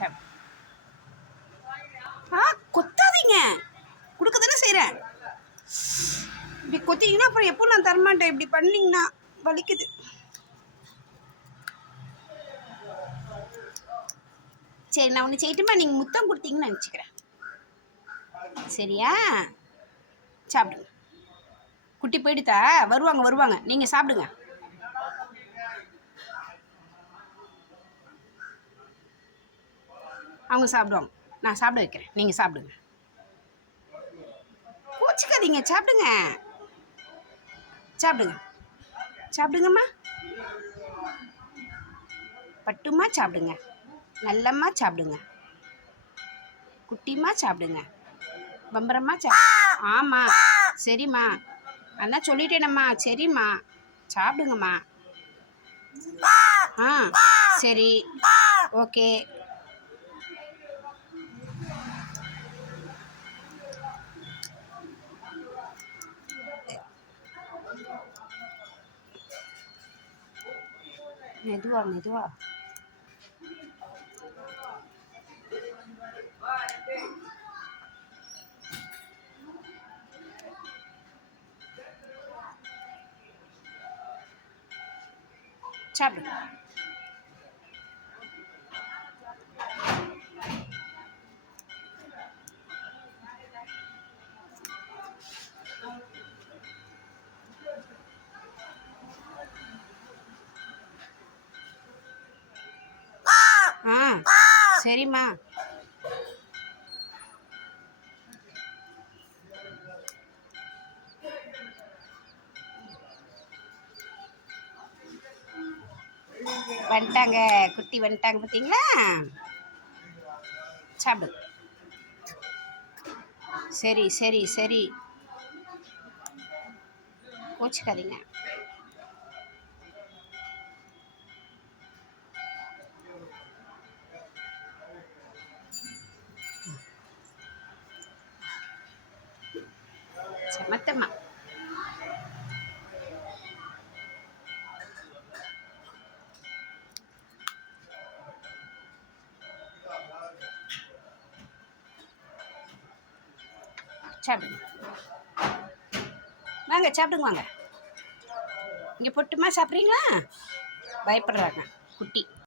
சாப்பிடு ஆ கொத்தாதீங்க. கொடுக்க தானே செய்கிறேன் இப்படி கொத்திங்கன்னா அப்புறம் எப்போ நான் தரமாட்டேன்? இப்படி பண்ணிங்கன்னா வலிக்குது. சரி நான் ஒன்று செய்யட்டுமா? நீங்கள் முத்தம் கொடுத்தீங்கன்னு நினச்சிக்கிறேன். சரியா? சாப்பிடுங்க. குட்டி போயிடுதா? வருவாங்க வருவாங்க. நீங்கள் சாப்பிடுங்க. அவங்க சாப்பிடுவாங்க. நான் சாப்பிட வைக்கிறேன். நீங்கள் சாப்பிடுங்க. கோச்சிக்காதீங்க. சாப்பிடுங்க. சாப்பிடுங்க. சாப்பிடுங்கம்மா. பட்டுமா சாப்பிடுங்க. நல்லம்மா சாப்பிடுங்க. குட்டிமா சாப்பிடுங்க. பம்பரமா சாப்பிடு ஆமாம் சரிம்மா. அதான் சொல்லிட்டேனம்மா. சரிம்மா. சாப்பிடுங்கம்மா. ஆ. சரி. ஓகே. மெதுவா மெதுவா சாப்பிடு சரிம்மா. வந்துட்டாங்க. குட்டி வந்துட்டாங்க பார்த்தீங்களா? சாப்பிடு. சரி சரி சரி. கோச்சிக்காதீங்க. சமத்தம்மா சாப்பிடுங்க வாங்க சாப்பிடுங்க வாங்க இங்கே பொட்டுமா சாப்பிட்றீங்களா பயப்படுறாங்க குட்டி